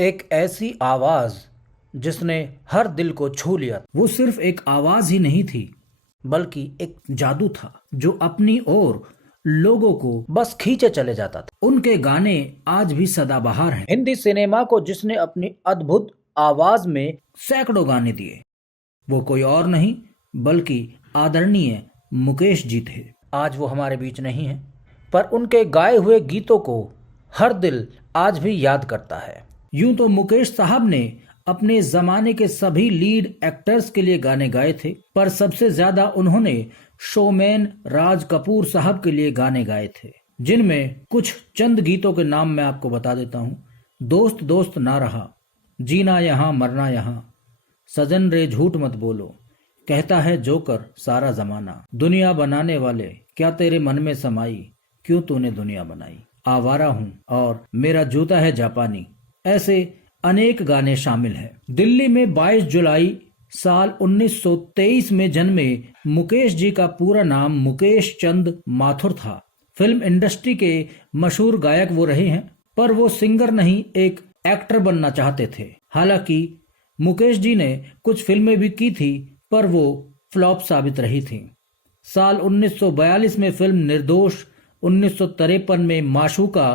एक ऐसी आवाज जिसने हर दिल को छू लिया। वो सिर्फ एक आवाज ही नहीं थी, बल्कि एक जादू था जो अपनी ओर लोगों को बस खींचे चले जाता था। उनके गाने आज भी सदाबहार हैं। हिंदी सिनेमा को जिसने अपनी अद्भुत आवाज में सैकड़ों गाने दिए, वो कोई और नहीं बल्कि आदरणीय मुकेश जी थे। आज वो हमारे बीच नहीं है, पर उनके गाए हुए गीतों को हर दिल आज भी याद करता है। यूं तो मुकेश साहब ने अपने जमाने के सभी लीड एक्टर्स के लिए गाने गाए थे, पर सबसे ज्यादा उन्होंने शोमैन राज कपूर साहब के लिए गाने गाए थे, जिनमें कुछ चंद गीतों के नाम मैं आपको बता देता हूँ। दोस्त दोस्त ना रहा, जीना यहाँ मरना यहाँ, सजन रे झूठ मत बोलो, कहता है जोकर सारा जमाना, दुनिया बनाने वाले क्या तेरे मन में समाई, क्यों तूने दुनिया बनाई, आवारा हूँ और मेरा जूता है जापानी, ऐसे अनेक गाने शामिल हैं। दिल्ली में 22 जुलाई साल 1923 में जन्मे मुकेश जी का पूरा नाम मुकेश चंद माथुर था। फिल्म इंडस्ट्री के मशहूर गायक वो रहे हैं, पर वो सिंगर नहीं, एक एक्टर बनना चाहते थे। हालांकि मुकेश जी ने कुछ फिल्में भी की थी, पर वो फ्लॉप साबित रही थी। साल 1942 में फिल्म निर्दोष, 1953 में माशूका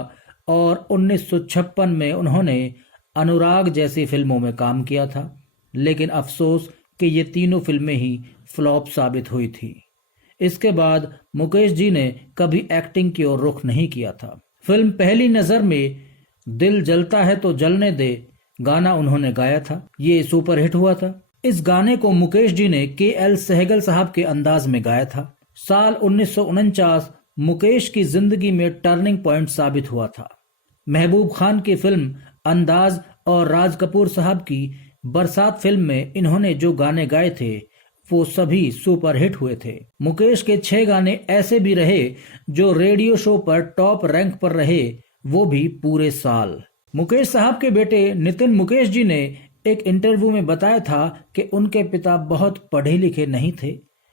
और 1956 में उन्होंने अनुराग जैसी फिल्मों में काम किया था, लेकिन अफसोस कि ये तीनों फिल्में ही फ्लॉप साबित हुई थी। इसके बाद मुकेश जी ने कभी एक्टिंग की ओर रुख नहीं किया था। फिल्म पहली नजर में दिल जलता है तो जलने दे गाना उन्होंने गाया था, ये सुपरहिट हुआ था। इस गाने को मुकेश जी ने KL सहगल साहब के अंदाज में गाया था। साल 1949 मुकेश की जिंदगी में टर्निंग पॉइंट साबित हुआ था। महबूब खान की फिल्म अंदाज और राज कपूर साहब की बरसात फिल्म में इन्होंने जो गाने गाए थे वो सभी सुपरहिट हुए थे। मुकेश के 6 गाने ऐसे भी रहे जो रेडियो शो पर टॉप रैंक पर रहे, वो भी पूरे साल। मुकेश साहब के बेटे नितिन मुकेश जी ने एक इंटरव्यू में बताया था कि उनके पिता बहुत पढ़े लिखे नहीं थे।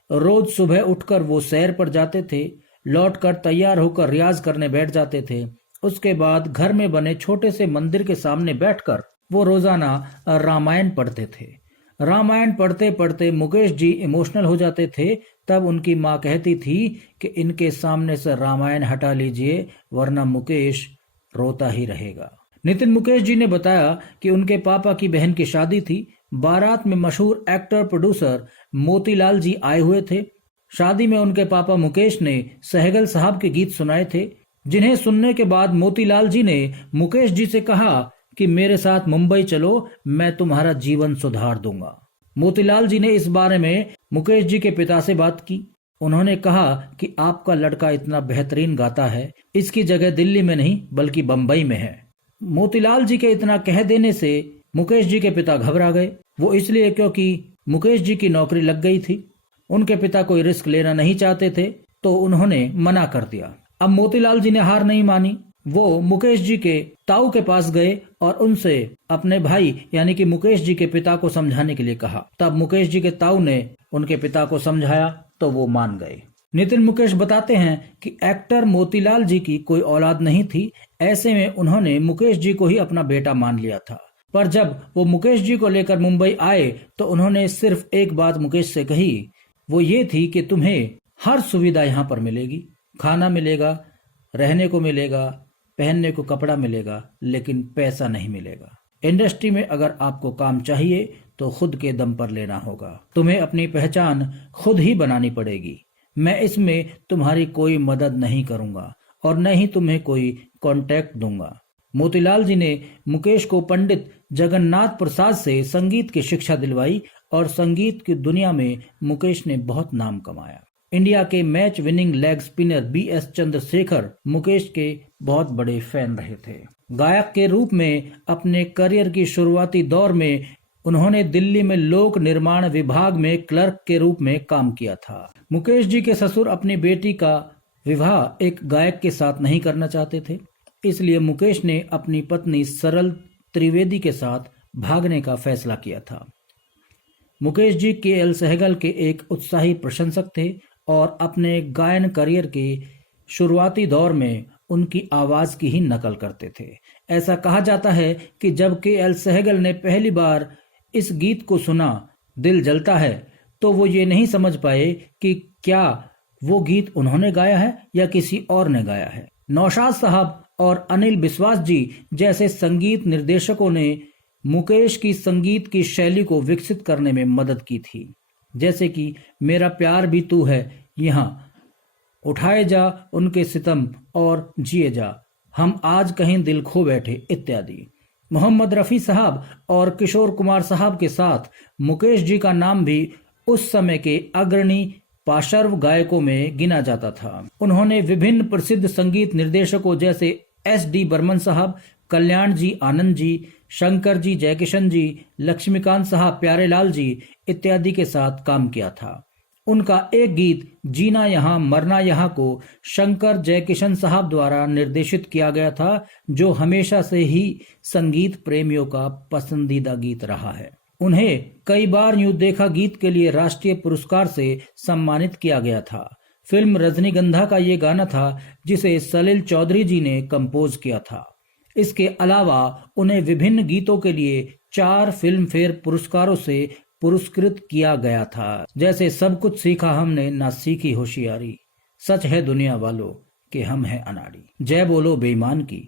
रोज सुबह उठकर वो सैर पर जाते थे, लौटकर तैयार होकर रियाज करने बैठ जाते थे। उसके बाद घर में बने छोटे से मंदिर के सामने बैठकर वो रोजाना रामायण पढ़ते थे। रामायण पढ़ते पढ़ते मुकेश जी इमोशनल हो जाते थे। तब उनकी माँ कहती थी कि इनके सामने से रामायण हटा लीजिए, वरना मुकेश रोता ही रहेगा। नितिन मुकेश जी ने बताया कि उनके पापा की बहन की शादी थी। बारात में मशहूर एक्टर प्रोड्यूसर मोतीलाल जी आए हुए थे। शादी में उनके पापा मुकेश ने सहगल साहब के गीत सुनाए थे, जिन्हें सुनने के बाद मोतीलाल जी ने मुकेश जी से कहा कि मेरे साथ मुंबई चलो, मैं तुम्हारा जीवन सुधार दूंगा। मोतीलाल जी ने इस बारे में मुकेश जी के पिता से बात की। उन्होंने कहा कि आपका लड़का इतना बेहतरीन गाता है, इसकी जगह दिल्ली में नहीं बल्कि बम्बई में है। मोतीलाल जी के इतना कह देने से मुकेश जी के पिता घबरा गए। वो इसलिए क्योंकि मुकेश जी की नौकरी लग गई थी। उनके पिता कोई रिस्क लेना नहीं चाहते थे, तो उन्होंने मना कर दिया। अब मोतीलाल जी ने हार नहीं मानी। वो मुकेश जी के ताऊ के पास गए और उनसे अपने भाई यानी कि मुकेश जी के पिता को समझाने के लिए कहा। तब मुकेश जी के ताऊ ने उनके पिता को समझाया तो वो मान गए। नितिन मुकेश बताते हैं कि एक्टर मोतीलाल जी की कोई औलाद नहीं थी, ऐसे में उन्होंने मुकेश जी को ही अपना बेटा मान लिया था। पर जब वो मुकेश जी को लेकर मुंबई आए तो उन्होंने सिर्फ एक बात मुकेश से कही, वो ये थी कि तुम्हें हर सुविधा यहाँ पर मिलेगी, खाना मिलेगा, रहने को मिलेगा, पहनने को कपड़ा मिलेगा, लेकिन पैसा नहीं मिलेगा। इंडस्ट्री में अगर आपको काम चाहिए तो खुद के दम पर लेना होगा, तुम्हें अपनी पहचान खुद ही बनानी पड़ेगी। मैं इसमें तुम्हारी कोई मदद नहीं करूंगा और न ही तुम्हें कोई कॉन्टैक्ट दूंगा। मोतीलाल जी ने मुकेश को पंडित जगन्नाथ प्रसाद से संगीत की शिक्षा दिलवाई और संगीत की दुनिया में मुकेश ने बहुत नाम कमाया। इंडिया के match winning leg spinner BS Chandrashekhar Mukesh के बहुत बड़े फैन रहे थे। गायक के रूप में अपने करियर की शुरुआती दौर में उन्होंने दिल्ली में लोक निर्माण विभाग में क्लर्क के रूप में काम किया था। मुकेश जी के ससुर अपनी बेटी का विवाह एक गायक के साथ नहीं करना चाहते थे, इसलिए मुकेश ने अपनी पत्नी सरल त्रिवेदी के साथ भागने का फैसला किया था। मुकेश जी KL सहगल के एक उत्साही प्रशंसक थे और अपने गायन करियर के शुरुआती दौर में उनकी आवाज की ही नकल करते थे। ऐसा कहा जाता है कि जब के.एल. सहगल ने पहली बार इस गीत को सुना, दिल जलता है, तो वो ये नहीं समझ पाए कि क्या वो गीत उन्होंने गाया है या किसी और ने गाया है। नौशाद साहब और अनिल बिस्वास जी जैसे संगीत निर्देशकों ने मुकेश की संगीत की शैली को विकसित करने में मदद की थी, जैसे कि मेरा प्यार भी तू है, यहाँ उठाए जा उनके सितम और जिए जा, हम आज कहीं दिल खो बैठे इत्यादि। मोहम्मद रफ़ी साहब और किशोर कुमार साहब के साथ मुकेश जी का नाम भी उस समय के अग्रणी पार्श्व गायकों में गिना जाता था। उन्होंने विभिन्न प्रसिद्ध संगीत निर्देशकों जैसे S.D. बर्मन साहब, कल्याण जी आनंद जी, शंकर जी जयकिशन जी, लक्ष्मीकांत साहब प्यारेलाल जी इत्यादि के साथ काम किया था। उनका एक गीत जीना यहाँ मरना यहाँ को शंकर जयकिशन साहब द्वारा निर्देशित किया गया था, जो हमेशा से ही संगीत प्रेमियों का पसंदीदा गीत रहा है। उन्हें कई बार यूं देखा गीत के लिए राष्ट्रीय पुरस्कार से सम्मानित किया गया था। फिल्म रजनीगंधा का ये गाना था जिसे सलील चौधरी जी ने कंपोज किया था। इसके अलावा उन्हें विभिन्न गीतों के लिए 4 फिल्म फेयर पुरस्कारों से पुरस्कृत किया गया था, जैसे सब कुछ सीखा हमने ना सीखी होशियारी, सच है दुनिया वालों कि हम हैं अनाड़ी, जय बोलो बेईमान की,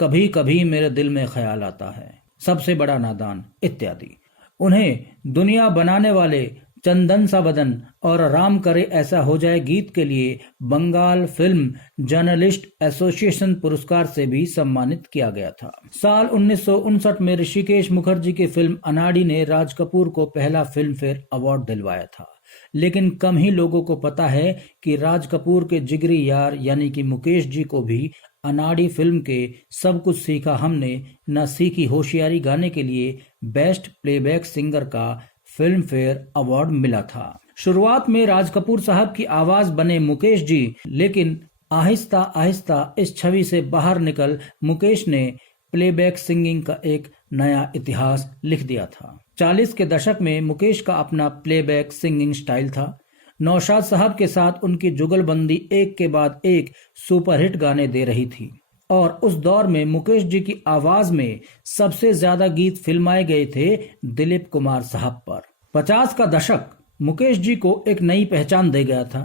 कभी कभी मेरे दिल में ख्याल आता है, सबसे बड़ा नादान इत्यादि। उन्हें दुनिया बनाने वाले चंदन सा बदन और राम करे ऐसा हो जाए गीत के लिए बंगाल फिल्म जर्नलिस्ट एसोसिएशन पुरस्कार से भी सम्मानित किया गया था। साल 1959 में ऋषिकेश मुखर्जी की फिल्म अनाड़ी ने राज कपूर को पहला फिल्म फेयर अवार्ड दिलवाया था, लेकिन कम ही लोगों को पता है कि राज कपूर के जिगरी यार यानी कि मुकेश जी को भी अनाड़ी फिल्म के सब कुछ सीखा हमने न सीखी होशियारी गाने के लिए बेस्ट प्लेबैक सिंगर का फिल्म फेयर अवार्ड मिला था। शुरुआत में राज कपूर साहब की आवाज बने मुकेश जी, लेकिन आहिस्ता आहिस्ता इस छवि से बाहर निकल मुकेश ने प्लेबैक सिंगिंग का एक नया इतिहास लिख दिया था। 40 के दशक में मुकेश का अपना प्लेबैक सिंगिंग स्टाइल था। नौशाद साहब के साथ उनकी जुगलबंदी एक के बाद एक सुपरहिट गाने दे रही थी और उस दौर में मुकेश जी की आवाज में सबसे ज्यादा गीत फिल्माए गए थे दिलीप कुमार साहब पर। 50 का दशक मुकेश जी को एक नई पहचान दे गया था।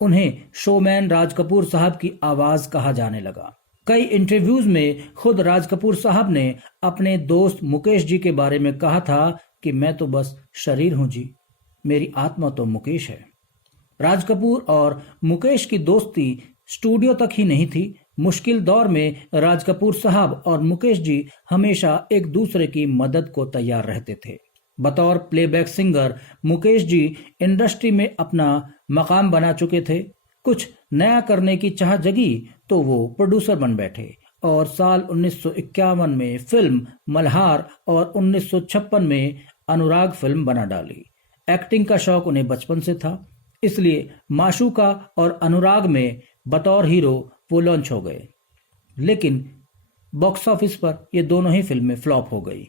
उन्हें शोमैन राज कपूर साहब की आवाज कहा जाने लगा। कई इंटरव्यूज में खुद राज कपूर साहब ने अपने दोस्त मुकेश जी के बारे में कहा था कि मैं तो बस शरीर हूं जी, मेरी आत्मा तो मुकेश है। राज कपूर और मुकेश की दोस्ती स्टूडियो तक ही नहीं थी। मुश्किल दौर में राज कपूर साहब और मुकेश जी हमेशा एक दूसरे की मदद को तैयार रहते थे। बतौर playback singer Mukesh ji industry में अपना मकाम बना चुके थे। कुछ नया करने की चाह जगी तो वो प्रोड्यूसर बन बैठे और साल 1951 में फिल्म मल्हार और 1956 में अनुराग फिल्म बना डाली। एक्टिंग का शौक उन्हें बचपन से था, इसलिए माशूका और अनुराग में बतौर हीरो वो लॉन्च हो गए, लेकिन बॉक्स ऑफिस पर ये दोनों ही फिल्में फ्लॉप हो गई।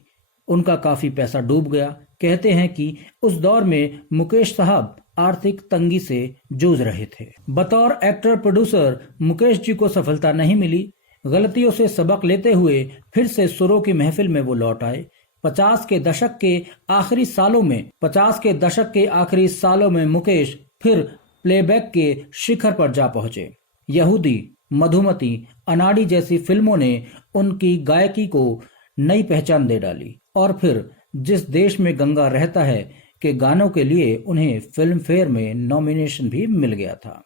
उनका काफी पैसा डूब गया। कहते हैं कि उस दौर में मुकेश साहब आर्थिक तंगी से जूझ रहे थे। बतौर एक्टर प्रोड्यूसर मुकेश जी को सफलता नहीं मिली। गलतियों से सबक लेते हुए फिर से सुरों की महफिल में वो लौट आए। 50 के दशक के आखिरी सालों में मुकेश फिर प्लेबैक के शिखर पर जा पहुंचे। यहूदी, मधुमती, अनाड़ी जैसी फिल्मों ने उनकी गायकी को नई पहचान दे डाली और फिर जिस देश में गंगा रहता है के गानों के लिए उन्हें फिल्म फेयर में नॉमिनेशन भी मिल गया था।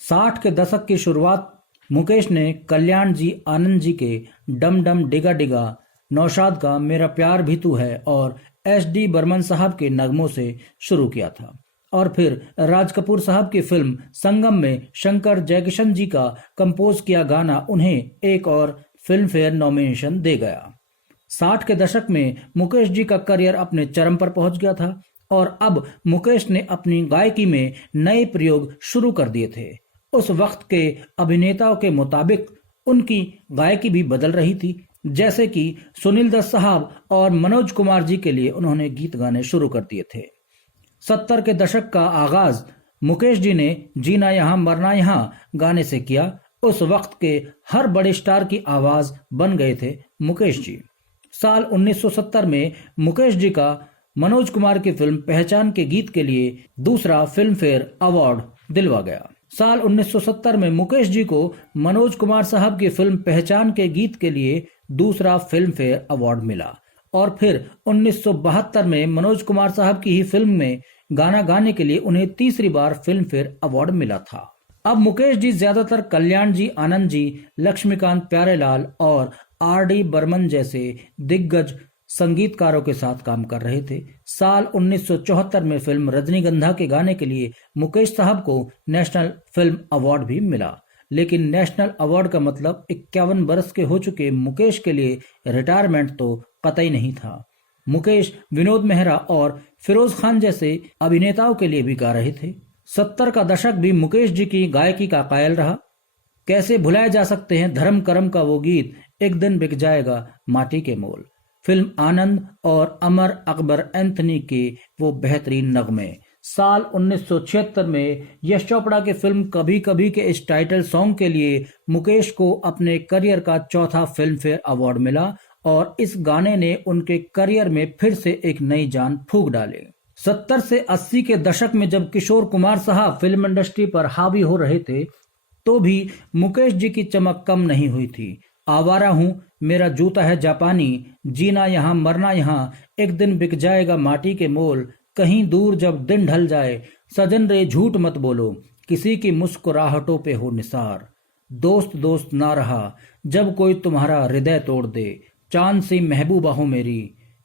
60 के दशक की शुरुआत मुकेश ने कल्याण जी आनंद जी के डम डम डिगा डिगा, नौशाद का मेरा प्यार भी तू है और S.D. बर्मन साहब के नगमों से शुरू किया था और फिर राज कपूर साहब की फिल्म संगम में शंकर जयकिशन जी का कंपोज किया गाना उन्हें एक और फिल्म फेयर नॉमिनेशन दे गया। 60 के दशक में मुकेश जी का करियर अपने चरम पर पहुंच गया था और अब मुकेश ने अपनी गायकी में नए प्रयोग शुरू कर दिए थे। उस वक्त के अभिनेताओं के मुताबिक उनकी गायकी भी बदल रही थी, जैसे कि सुनील दत्त साहब और मनोज कुमार जी के लिए उन्होंने गीत गाने शुरू कर दिए थे। 70 के दशक का आगाज मुकेश जी ने जीना यहाँ मरना यहाँ गाने से किया। उस वक्त के हर बड़े स्टार की आवाज बन गए थे मुकेश जी। साल 1970 में मुकेश जी का मनोज कुमार की फिल्म पहचान के गीत के लिए दूसरा फिल्म फेयर अवार्ड दिलवा गया। साल 1970 में मुकेश जी को मनोज कुमार साहब की फिल्म पहचान के गीत के लिए दूसरा फिल्म फेयर अवार्ड मिला और फिर 1972 में मनोज कुमार साहब की ही फिल्म में गाना गाने के लिए उन्हें तीसरी बार फिल्म फेयर अवार्ड मिला था। अब मुकेश जी ज्यादातर कल्याण जी, आनंद जी, लक्ष्मीकांत प्यारेलाल और R.D. बर्मन जैसे दिग्गज संगीतकारों के साथ काम कर रहे थे। साल 1974 में फिल्म रजनीगंधा के गाने के लिए मुकेश साहब को नेशनल फिल्म अवार्ड भी मिला, लेकिन नेशनल अवार्ड का मतलब 51 वर्ष के हो चुके मुकेश के लिए रिटायरमेंट तो कतई नहीं था। मुकेश विनोद मेहरा और फिरोज खान जैसे अभिनेताओं के लिए भी गा रहे थे। 70 का दशक भी मुकेश जी की गायकी का कायल रहा। कैसे भुलाए जा सकते हैं धर्म कर्म का वो गीत, एक दिन बिक जाएगा माटी के मोल, फिल्म आनंद और अमर अकबर एंथनी के वो बेहतरीन नगमे। साल 1976 में यश चोपड़ा के फिल्म कभी कभी के इस टाइटल सॉन्ग के लिए मुकेश को अपने करियर का चौथा फिल्म फेयर अवार्ड मिला और इस गाने ने उनके करियर में फिर से एक नई जान फूंक डाली। 70 से 80 के दशक में जब किशोर कुमार साहब फिल्म इंडस्ट्री पर हावी हो रहे थे तो भी मुकेश जी की चमक कम नहीं हुई थी। आवारा हूँ, मेरा जूता है जापानी, जीना यहाँ मरना यहाँ, एक दिन बिक जाएगा माटी के मोल, कहीं दूर जब दिन ढल जाए, सजन रे झूठ मत बोलो, किसी की मुस्कुराहटों पे हो निसार, दोस्त दोस्त ना रहा जब कोई तुम्हारा हृदय तोड़ दे, चांद सी महबूबा हो मेरी,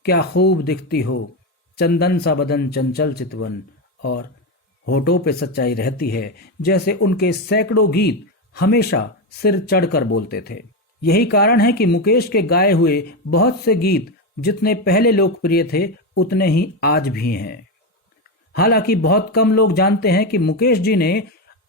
क्या खूब दिखती हो, चंदन सा बदन चंचल चितवन, और होठों पे सच्चाई रहती है, जैसे उनके सैकड़ों गीत हमेशा सिर चढ़कर बोलते थे। यही कारण है कि मुकेश के गाए हुए बहुत से गीत जितने पहले लोकप्रिय थे उतने ही आज भी हैं। हालांकि बहुत कम लोग जानते हैं कि मुकेश जी ने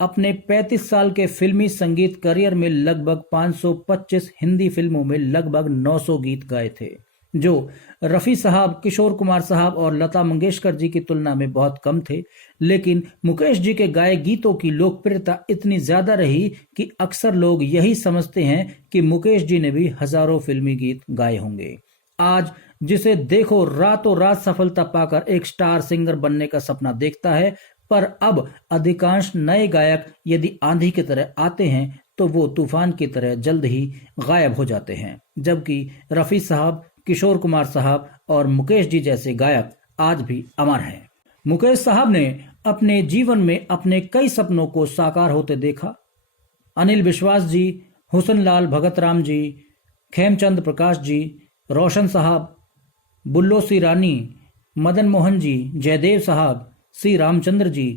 अपने 35 साल के फिल्मी संगीत करियर में लगभग 525 हिंदी फिल्मों में लगभग 900 गीत गाए थे, जो रफी साहब, किशोर कुमार साहब और लता मंगेशकर जी की तुलना में बहुत कम थे। लेकिन मुकेश जी के गाए गीतों की लोकप्रियता इतनी ज्यादा रही कि अक्सर लोग यही समझते हैं कि मुकेश जी ने भी हजारों फिल्मी गीत गाए होंगे। आज जिसे देखो रातों रात सफलता पाकर एक स्टार सिंगर बनने का सपना देखता है, पर अब अधिकांश नए गायक यदि आंधी की तरह आते हैं तो वो तूफान की तरह जल्द ही गायब हो जाते हैं, जबकि रफी साहब, किशोर कुमार साहब और मुकेश जी जैसे गायक आज भी अमर हैं। मुकेश साहब ने अपने जीवन में अपने कई सपनों को साकार होते देखा। अनिल विश्वास जी, हुसनलाल भगतराम जी, खेमचंद प्रकाश जी, रोशन साहब, बुल्लो सी रानी, मदन मोहन जी, जयदेव साहब, सी रामचंद्र जी,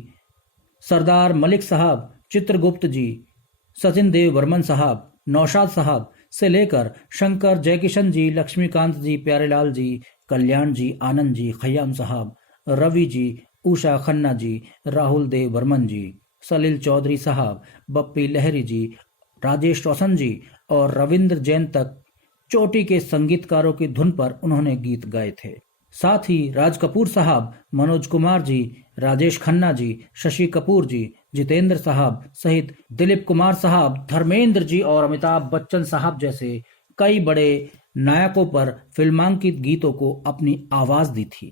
सरदार मलिक साहब, चित्रगुप्त जी, सचिन देव बर्मन साहब, नौशाद साहब से लेकर शंकर जयकिशन जी, लक्ष्मीकांत जी, प्यारेलाल जी, कल्याण जी, आनंद जी, खयाम साहब, रवि जी, उषा खन्ना जी, राहुल देव बर्मन जी, सलील चौधरी साहब, बप्पी लहरी जी, राजेश रोशन जी और रविंद्र जैन तक चोटी के संगीतकारों की धुन पर उन्होंने गीत गाए थे। साथ ही राज कपूर साहब, मनोज कुमार जी, राजेश खन्ना जी, शशि कपूर जी, जितेंद्र साहब सहित दिलीप कुमार साहब, धर्मेंद्र जी और अमिताभ बच्चन साहब जैसे कई बड़े नायकों पर फिल्मांकित गीतों को अपनी आवाज दी थी।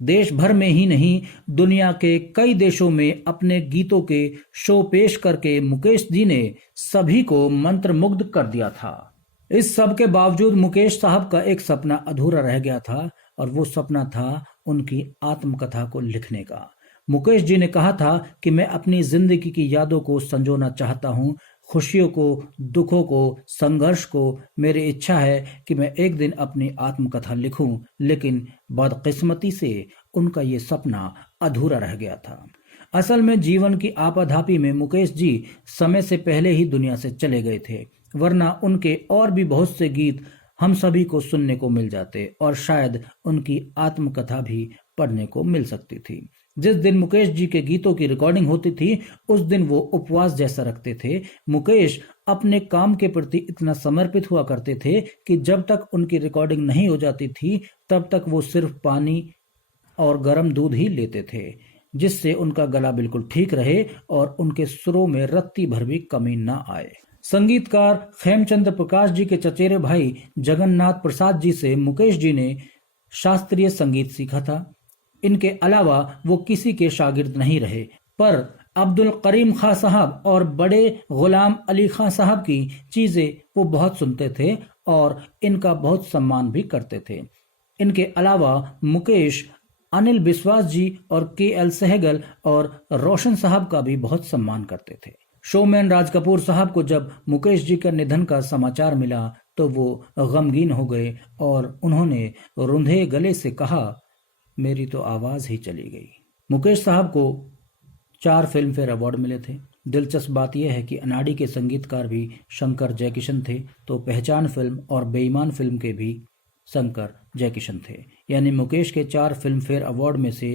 देश भर में ही नहीं, दुनिया के कई देशों में अपने गीतों के शो पेश करके मुकेश जी ने सभी को मंत्रमुग्ध कर दिया था। इस सब के बावजूद मुकेश साहब का एक सपना अधूरा रह गया था और वो सपना था उनकी आत्मकथा को लिखने का। मुकेश जी ने कहा था कि मैं अपनी जिंदगी की यादों को संजोना चाहता हूँ, खुशियों को, दुखों को, संघर्ष को। मेरी इच्छा है कि मैं एक दिन अपनी आत्मकथा लिखूं, लेकिन बदकिस्मती से उनका ये सपना अधूरा रह गया था। असल में जीवन की आपाधापी में मुकेश जी समय से पहले ही दुनिया से चले गए थे, वरना उनके और भी बहुत से गीत हम सभी को सुनने को मिल जाते और शायद उनकी आत्मकथा भी पढ़ने को मिल सकती थी। जिस दिन मुकेश जी के गीतों की रिकॉर्डिंग होती थी उस दिन वो उपवास जैसा रखते थे। मुकेश अपने काम के प्रति इतना समर्पित हुआ करते थे कि जब तक उनकी रिकॉर्डिंग नहीं हो जाती थी तब तक वो सिर्फ पानी और गर्म दूध ही लेते थे, जिससे उनका गला बिल्कुल ठीक रहे और उनके सुरों में रत्ती भर भी कमी न आए। संगीतकार खेमचंद्र प्रकाश जी के चचेरे भाई जगन्नाथ प्रसाद जी से मुकेश जी ने शास्त्रीय संगीत सीखा था। इनके अलावा वो किसी के शागिर्द नहीं रहे, पर अब्दुल करीम खां साहब और बड़े गुलाम अली खां साहब की चीजें वो बहुत सुनते थे और इनका बहुत सम्मान भी करते थे। इनके अलावा मुकेश अनिल बिस्वास जी और के.एल. सहगल और रोशन साहब का भी बहुत सम्मान करते थे। शोमैन राज कपूर साहब को जब मुकेश जी के निधन का समाचार मिला तो वो गमगीन हो गए और उन्होंने रुंधे गले से कहा, मेरी तो आवाज ही चली गई। मुकेश साहब को 4 फिल्म फेयर अवार्ड मिले थे। दिलचस्प बात यह है कि अनाड़ी के संगीतकार भी शंकर जयकिशन थे, तो पहचान फिल्म और बेईमान फिल्म के भी शंकर जयकिशन थे। यानी मुकेश के 4 फिल्म फेयर अवार्ड में से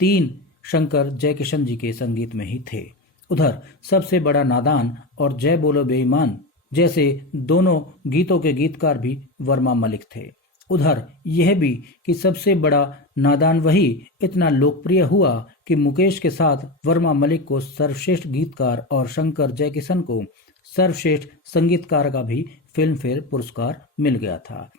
3 शंकर जयकिशन जी के संगीत में ही थे। उधर सबसे बड़ा नादान और जय बोलो बेईमान जैसे दोनों गीतों के गीतकार भी वर्मा मलिक थे। उधर यह भी कि सबसे बड़ा नादान वही इतना लोकप्रिय हुआ कि मुकेश के साथ वर्मा मलिक को सर्वश्रेष्ठ गीतकार और शंकर जयकिशन को सर्वश्रेष्ठ संगीतकार का भी फिल्म फेयर पुरस्कार मिल गया था।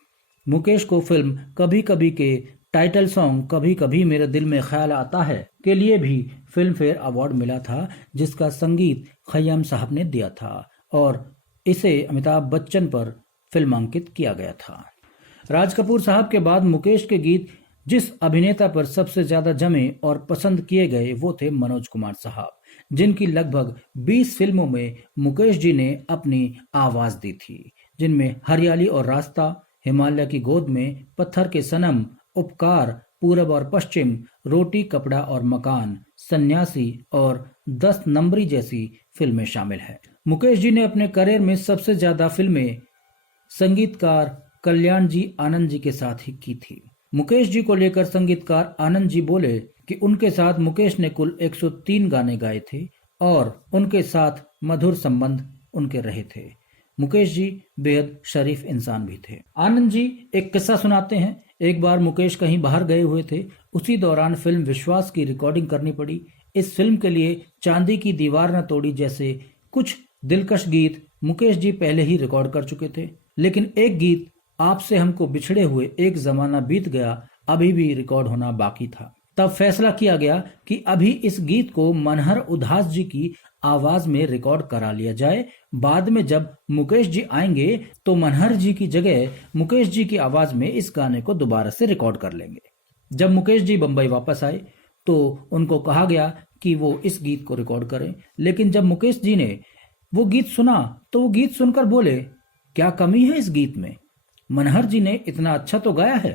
मुकेश को फिल्म कभी कभी के टाइटल सॉन्ग कभी कभी मेरे दिल में ख्याल आता है के लिए भी फिल्म फेयर अवार्ड मिला था, जिसका संगीत खय्याम साहब ने दिया था और इसे अमिताभ बच्चन पर फिल्मांकित किया गया था। राज कपूर साहब के बाद मुकेश के गीत जिस अभिनेता पर सबसे ज्यादा जमे और पसंद किए गए वो थे मनोज कुमार साहब, जिनकी लगभग 20 फिल्मों में मुकेश जी ने अपनी आवाज दी थी, जिनमें हरियाली और रास्ता, हिमालय की गोद में, पत्थर के सनम, उपकार, पूरब और पश्चिम, रोटी कपड़ा और मकान, सन्यासी और 10 नंबरी जैसी फिल्में शामिल हैं। मुकेश जी ने अपने करियर में सबसे ज्यादा फिल्में संगीतकार कल्याण जी आनंद जी के साथ ही की थी। मुकेश जी को लेकर संगीतकार आनंद जी बोले कि उनके साथ मुकेश ने कुल 103 गाने गाए थे और उनके साथ मधुर संबंध उनके रहे थे। मुकेश जी बेहद शरीफ इंसान भी थे। आनंद जी एक किस्सा सुनाते हैं। एक बार मुकेश कहीं बाहर गए हुए थे, उसी दौरान फिल्म विश्वास की रिकॉर्डिंग करनी पड़ी। इस फिल्म के लिए चांदी की दीवार न तोड़ी जैसे कुछ दिलकश गीत मुकेश जी पहले ही रिकॉर्ड कर चुके थे, लेकिन एक गीत आपसे हमको बिछड़े हुए एक जमाना बीत गया अभी भी रिकॉर्ड होना बाकी था। तब फैसला किया गया कि अभी इस गीत को मनहर उदास जी की आवाज में रिकॉर्ड करा लिया जाए। बाद में जब मुकेश जी आएंगे तो मनहर जी की जगह मुकेश जी की आवाज में इस गाने को दोबारा से रिकॉर्ड कर लेंगे। जब मुकेश जी बंबई वापस आए तो उनको कहा गया कि वो इस गीत को रिकॉर्ड करें, लेकिन जब मुकेश जी ने वो गीत सुना तो वो गीत सुनकर बोले, क्या कमी है इस गीत में? मनहर जी ने इतना अच्छा तो गाया है,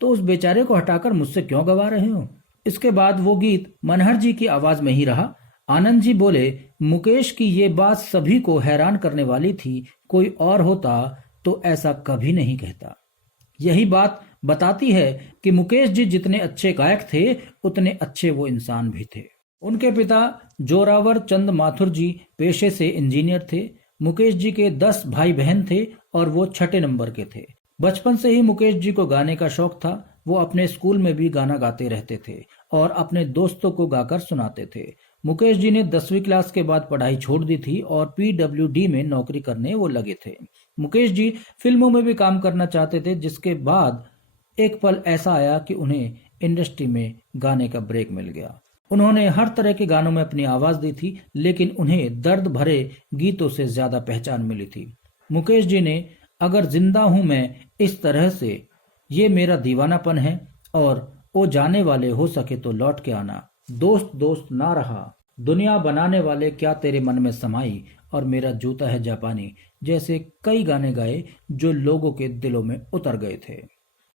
तो उस बेचारे को हटाकर मुझसे क्यों गवा रहे हो? इसके बाद वो गीत मनहर जी की आवाज में ही रहा। आनंद जी बोले, मुकेश की ये बात सभी को हैरान करने वाली थी, कोई और होता तो ऐसा कभी नहीं कहता। यही बात बताती है कि मुकेश जी जितने अच्छे गायक थे उतने अच्छे वो इंसान भी थे। उनके पिता जोरावर चंद माथुर जी पेशे से इंजीनियर थे। मुकेश जी के 10 भाई बहन थे और वो 6 नंबर के थे। बचपन से ही मुकेश जी को गाने का शौक था। वो अपने स्कूल में भी गाना गाते रहते थे और अपने दोस्तों को गाकर सुनाते थे। मुकेश जी ने 10वीं क्लास के बाद पढ़ाई छोड़ दी थी और PWD में नौकरी करने वो लगे थे। मुकेश जी फिल्मों में भी काम करना चाहते थे, जिसके बाद एक पल ऐसा आया कि उन्हें इंडस्ट्री में गाने का ब्रेक मिल गया। उन्होंने हर तरह के गानों में अपनी आवाज दी थी, लेकिन उन्हें दर्द भरे गीतों से ज्यादा पहचान मिली थी। मुकेश जी ने अगर जिंदा हूं मैं इस तरह से, ये मेरा दीवानापन है और ओ जाने वाले हो सके तो लौट के आना, दोस्त दोस्त ना रहा, दुनिया बनाने वाले क्या तेरे मन में समाई और मेरा जूता है जापानी जैसे कई गाने गाए जो लोगों के दिलों में उतर गए थे।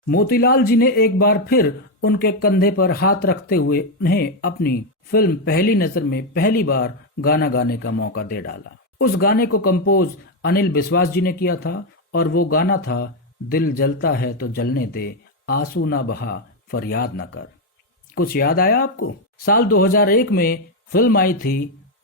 मोतीलाल जी ने एक बार फिर उनके कंधे पर हाथ रखते हुए उन्हें अपनी फिल्म पहली नजर में पहली बार गाना गाने का मौका दे डाला। उस गाने को कंपोज अनिल बिस्वास जी ने किया था और वो गाना था, दिल जलता है तो जलने दे, आंसू ना बहा फरियाद ना कर। कुछ याद आया आपको? साल 2001 में फिल्म आई थी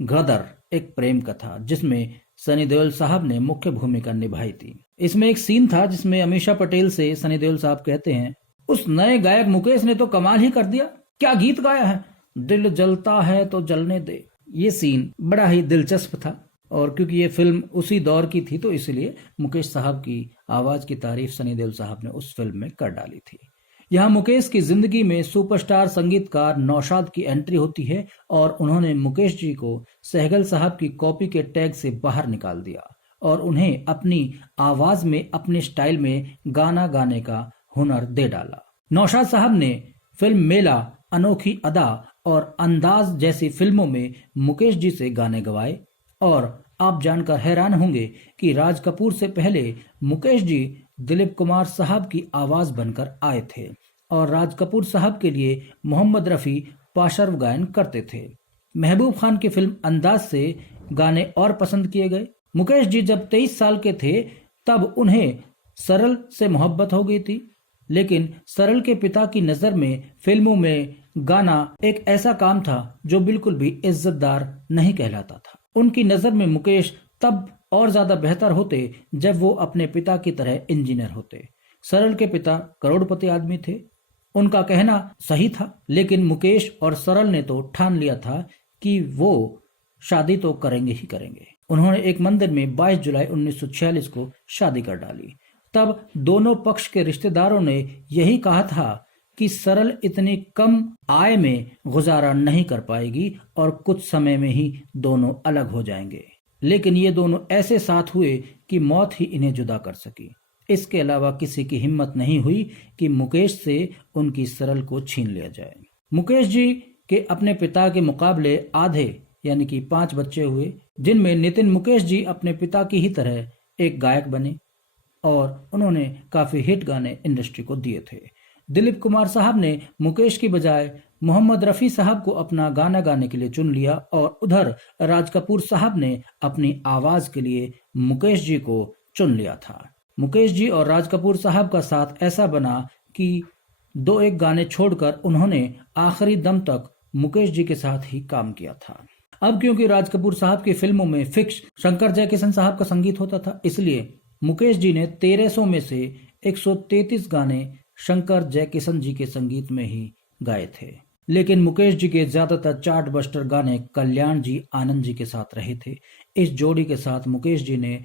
गदर, एक प्रेम कथा, जिसमें सनी देओल साहब ने मुख्य भूमिका निभाई थी। इसमें एक सीन था जिसमें अमीषा पटेल से सनी देओल साहब कहते हैं, उस नए गायक मुकेश ने तो कमाल ही कर दिया, क्या गीत गाया है, दिल जलता है तो जलने दे। ये सीन बड़ा ही दिलचस्प था। और क्योंकि ये फिल्म उसी दौर की थी तो इसलिए मुकेश साहब की आवाज की तारीफ सनी देओल साहब ने उस फिल्म में कर डाली थी। यहाँ मुकेश की जिंदगी में सुपरस्टार संगीतकार नौशाद की एंट्री होती है और उन्होंने मुकेश जी को सहगल साहब की कॉपी के टैग से बाहर निकाल दिया और उन्हें अपनी आवाज में अपने स्टाइल में गाना गाने का हुनर दे डाला। नौशाद साहब ने फिल्म मेला, अनोखी अदा और अंदाज जैसी फिल्मों में मुकेश जी से गाने गवाए और आप जानकर हैरान होंगे कि राज कपूर से पहले मुकेश जी दिलीप कुमार साहब की आवाज बनकर आए थे और राज कपूर साहब के लिए मोहम्मद रफी पार्श्व गायन करते थे। महबूब खान की फिल्म अंदाज से गाने और पसंद किए गए। मुकेश जी जब 23 साल के थे तब उन्हें सरल से मोहब्बत हो गई थी, लेकिन सरल के पिता की नजर में फिल्मों में गाना एक ऐसा काम था जो बिल्कुल भी इज्जतदार नहीं कहलाता था। उनकी नजर में मुकेश तब और ज्यादा बेहतर होते जब वो अपने पिता की तरह इंजीनियर होते। सरल के पिता करोड़पति आदमी थे, उनका कहना सही था, लेकिन मुकेश और सरल ने तो ठान लिया था कि वो शादी तो करेंगे ही करेंगे। उन्होंने एक मंदिर में 22 जुलाई 1946 को शादी कर डाली। तब दोनों पक्ष के रिश्तेदारों ने यही कहा था कि सरल इतनी कम आय में गुजारा नहीं कर पाएगी और कुछ समय में ही दोनों अलग हो जाएंगे, लेकिन ये दोनों ऐसे साथ हुए कि मौत ही इन्हें जुदा कर सकी। इसके अलावा किसी की हिम्मत नहीं हुई कि मुकेश से उनकी सरल को छीन लिया जाए। मुकेश जी के अपने पिता के मुकाबले आधे यानी कि 5 बच्चे हुए, जिनमें नितिन मुकेश जी अपने पिता की ही तरह एक गायक बने और उन्होंने काफी हिट गाने इंडस्ट्री को दिए थे। दिलीप कुमार साहब ने मुकेश की बजाय मोहम्मद रफी साहब को अपना गाना गाने के लिए चुन लिया और उधर राज कपूर साहब ने अपनी आवाज के लिए मुकेश जी को चुन लिया था। मुकेश जी और राज कपूर साहब का साथ ऐसा बना कि 2-1 गाने छोड़कर उन्होंने आखिरी दम तक मुकेश जी के साथ ही काम किया था। अब क्योंकि राज कपूर साहब की फिल्मों में फिक्स शंकर जयकिशन साहब का संगीत होता था, इसलिए मुकेश जी ने 1300 में से 133 गाने शंकर जयकिशन जी के संगीत में ही गाए थे। लेकिन मुकेश जी के ज्यादातर चार्ट बस्टर गाने कल्याण जी आनंद जी के साथ रहे थे। इस जोड़ी के साथ मुकेश जी ने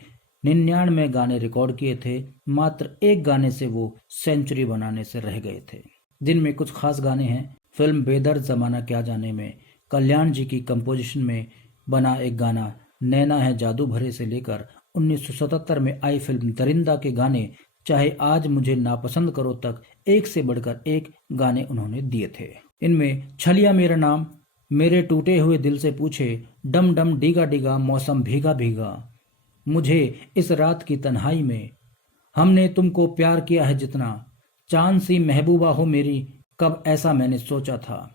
99 गाने रिकॉर्ड किए थे। मात्र एक गाने से वो सेंचुरी बनाने से रह गए थे, जिनमें कुछ खास गाने हैं। फिल्म बेदर्द जमाना क्या जाने में कल्याण जी की कंपोजिशन में बना एक गाना नैना है जादू भरे से लेकर 1977 में आई फिल्म दरिंदा के गाने चाहे आज मुझे नापसंद करो तक एक से बढ़कर एक गाने उन्होंने दिए थे। इनमें छलिया मेरा नाम, मेरे टूटे हुए दिल से पूछे, डम डम डिगा डिगा मौसम भीगा भीगा, मुझे इस रात की तन्हाई में, हमने तुमको प्यार किया है जितना, चांद सी महबूबा हो मेरी, कब ऐसा मैंने सोचा था,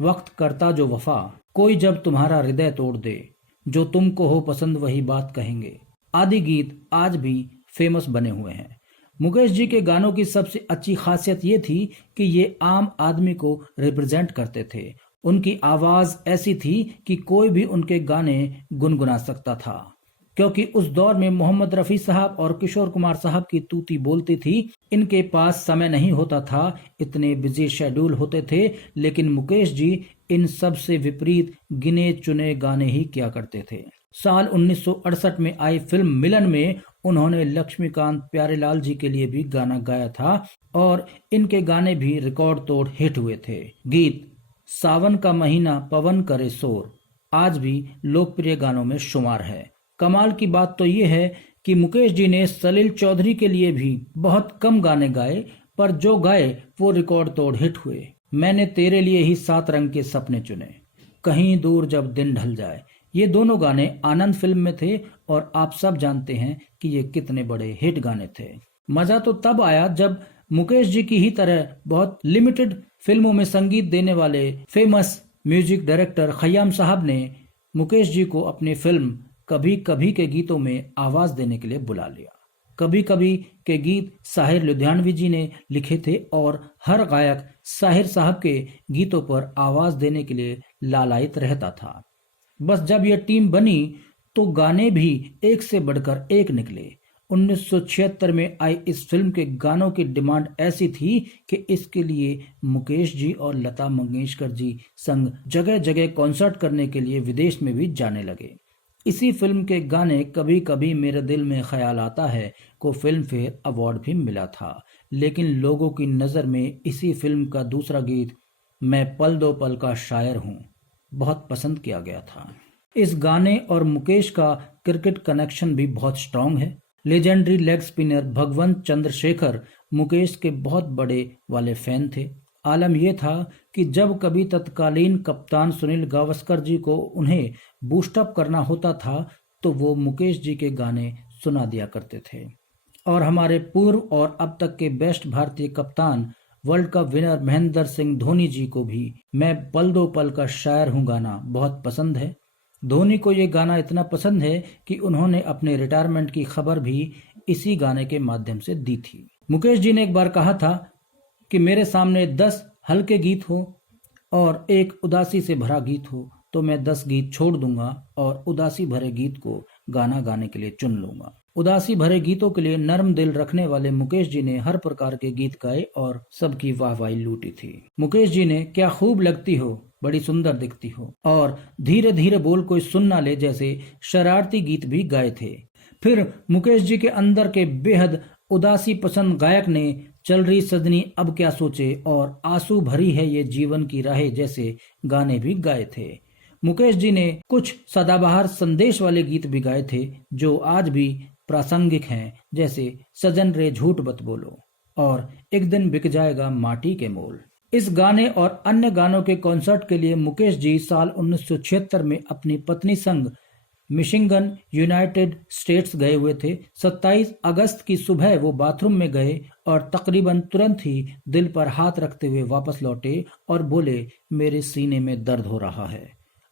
वक्त करता जो वफा, कोई जब तुम्हारा हृदय तोड़ दे, जो तुमको हो पसंद वही बात कहेंगे आदि गीत आज भी फेमस बने हुए हैं। मुकेश जी के गानों की सबसे अच्छी खासियत ये थी कि ये आम आदमी को रिप्रेजेंट करते थे। उनकी आवाज ऐसी थी कि कोई भी उनके गाने गुनगुना सकता था, क्योंकि उस दौर में मोहम्मद रफी साहब और किशोर कुमार साहब की तूती बोलती थी। इनके पास समय नहीं होता था, इतने बिजी शेड्यूल होते थे, लेकिन मुकेश जी इन सब से विपरीत गिने चुने गाने ही किया करते थे। साल 1968 में आई फिल्म मिलन में उन्होंने लक्ष्मीकांत प्यारेलाल जी के लिए भी गाना गाया था और इनके गाने भी रिकॉर्ड तोड़ हिट हुए थे। गीत सावन का महीना पवन करे शोर आज भी लोकप्रिय गानों में शुमार है। कमाल की बात तो ये है कि मुकेश जी ने सलील चौधरी के लिए भी बहुत कम गाने गाए, पर जो गाए वो रिकॉर्ड तोड़ हिट हुए। मैंने तेरे लिए ही 7 रंग के सपने चुने, कहीं दूर जब दिन ढल जाए, ये दोनों गाने आनंद फिल्म में थे और आप सब जानते हैं कि ये कितने बड़े हिट गाने थे। मजा तो तब आया जब मुकेश जी की ही तरह बहुत लिमिटेड फिल्मों में संगीत देने वाले फेमस म्यूजिक डायरेक्टर खयाम साहब ने मुकेश जी को अपनी फिल्म कभी कभी के गीतों में आवाज देने के लिए बुला लिया। कभी कभी के गीत साहिर लुधियानवी जी ने लिखे थे और हर गायक साहिर साहब के गीतों पर आवाज देने के लिए लालायित रहता था। बस जब यह टीम बनी तो गाने भी एक से बढ़कर एक निकले। 1976 में आई इस फिल्म के गानों की डिमांड ऐसी थी कि इसके लिए मुकेश जी और लता मंगेशकर जी संग जगह जगह कॉन्सर्ट करने के लिए विदेश में भी जाने लगे। इसी फिल्म के गाने कभी कभी मेरे दिल में ख्याल आता है को फिल्म फेयर अवार्ड भी मिला था, लेकिन लोगों की नज़र में इसी फिल्म का दूसरा गीत मैं पल दो पल का शायर हूँ बहुत पसंद किया गया था। इस गाने और मुकेश का क्रिकेट कनेक्शन भी बहुत स्ट्रांग है। लेजेंडरी लेग स्पिनर भगवंत चंद्रशेखर मुकेश के बहुत बड़े वाले फैन थे। आलम यह था कि जब कभी तत्कालीन कप्तान सुनील गावस्कर जी को उन्हें बूस्टअप करना होता था तो वो मुकेश जी के गाने सुना दिया करते थे। और हमारे पूर्व और अब तक के बेस्ट भारतीय कप्तान world cup winner Mahendra Singh Dhoni ji को भी मैं पल दो पल का शायर हूँ गाना बहुत पसंद है। धोनी को ये गाना इतना पसंद है कि उन्होंने अपने रिटायरमेंट की खबर भी इसी गाने के माध्यम से दी थी। मुकेश जी ने एक बार कहा था कि मेरे सामने 10 हल्के गीत हो और एक उदासी से भरा गीत हो तो मैं 10 गीत छोड़ दूंगा और उदासी भरे गीत को गाना गाने के लिए चुन लूंगा। उदासी भरे गीतों के लिए नर्म दिल रखने वाले मुकेश जी ने हर प्रकार के गीत गाए और सबकी वाहवाही लूटी थी। मुकेश जी ने क्या खूब लगती हो, बड़ी सुंदर दिखती हो और धीरे धीरे बोल कोई सुन ना ले जैसे शरारती गीत भी गाए थे। फिर मुकेश जी के अंदर के बेहद उदासी पसंद गायक ने चल रही सजनी अब क्या सोचे और आंसू भरी है ये जीवन की राहें जैसे गाने भी गाए थे। मुकेश जी ने कुछ सदाबहार संदेश वाले गीत भी गाए थे जो आज भी प्रासंगिक हैं, जैसे सजन रे झूठ मत बोलो और एक दिन बिक जाएगा माटी के मोल। इस गाने और अन्य गानों के कॉन्सर्ट के लिए मुकेश जी साल 1976 में अपनी पत्नी संग मिशिगन यूनाइटेड स्टेट्स गए हुए थे। 27 अगस्त की सुबह वो बाथरूम में गए और तकरीबन तुरंत ही दिल पर हाथ रखते हुए वापस लौटे और बोले मेरे सीने में दर्द हो रहा है।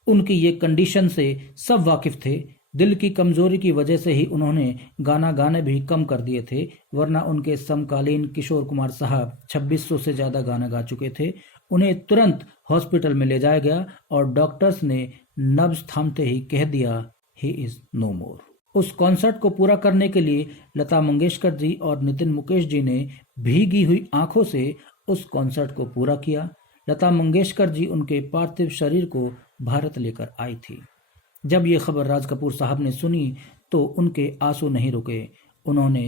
उनकी ये कंडीशन से सब वाकिफ थे। दिल की कमजोरी की वजह से ही उन्होंने गाना गाने भी कम कर दिए थे, वरना उनके समकालीन किशोर कुमार साहब 2600 से ज्यादा गाना गा चुके थे। उन्हें तुरंत हॉस्पिटल में ले जाया गया और डॉक्टर्स ने नब्ज थामते ही कह दिया ही इज नो मोर। उस कॉन्सर्ट को पूरा करने के लिए लता मंगेशकर जी और नितिन मुकेश जी ने भीगी हुई आंखों से उस कॉन्सर्ट को पूरा किया। लता मंगेशकर जी उनके पार्थिव शरीर को भारत लेकर आई थी। जब ये खबर राज कपूर साहब ने सुनी तो उनके आंसू नहीं रुके। उन्होंने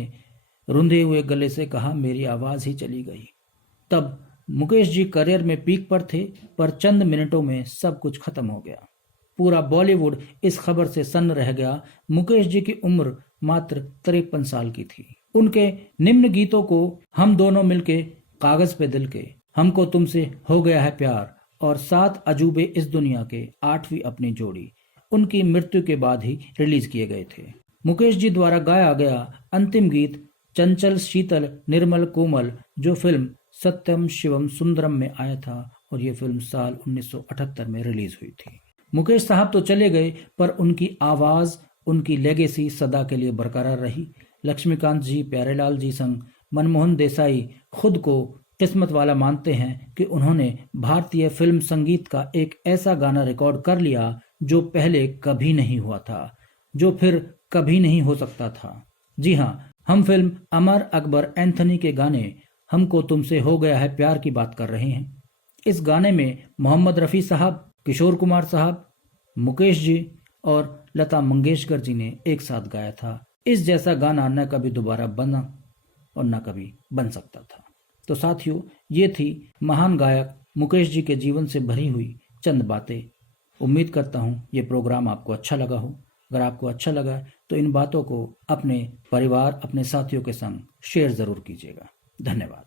रुंधे हुए गले से कहा मेरी आवाज ही चली गई। तब मुकेश जी करियर में पीक पर थे, पर चंद मिनटों में सब कुछ खत्म हो गया। पूरा बॉलीवुड इस खबर से सन्न रह गया। मुकेश जी की उम्र मात्र 53 साल की थी। उनके निम्न गीतों को हम दोनों मिलके, कागज पे दिल के, हमको तुमसे हो गया है प्यार और 7 अजूबे इस दुनिया के 8वीं अपनी जोड़ी उनकी मृत्यु के बाद ही रिलीज किए गए थे। मुकेश जी द्वारा गाया गया अंतिम गीत चंचल शीतल निर्मल कोमल जो फिल्म सत्यम शिवम सुंदरम में आया था और ये फिल्म साल 1978 में रिलीज हुई थी। मुकेश साहब तो चले गए पर उनकी आवाज, उनकी लेगेसी सदा के लिए बरकरार रही। लक्ष्मीकांत जी, प्यारेलाल जी संग मनमोहन देसाई खुद को किस्मत वाला मानते हैं कि उन्होंने भारतीय फिल्म संगीत का एक ऐसा गाना रिकॉर्ड कर लिया जो पहले कभी नहीं हुआ था, जो फिर कभी नहीं हो सकता था। जी हाँ, हम फिल्म अमर अकबर एंथनी के गाने हमको तुमसे हो गया है प्यार की बात कर रहे हैं। इस गाने में मोहम्मद रफ़ी साहब, किशोर कुमार साहब, मुकेश जी और लता मंगेशकर जी ने एक साथ गाया था। इस जैसा गाना न कभी दोबारा बना और न कभी बन सकता था। तो साथियों, ये थी महान गायक मुकेश जी के जीवन से भरी हुई चंद बातें। उम्मीद करता हूँ ये प्रोग्राम आपको अच्छा लगा हो। अगर आपको अच्छा लगा तो इन बातों को अपने परिवार, अपने साथियों के संग शेयर ज़रूर कीजिएगा। धन्यवाद।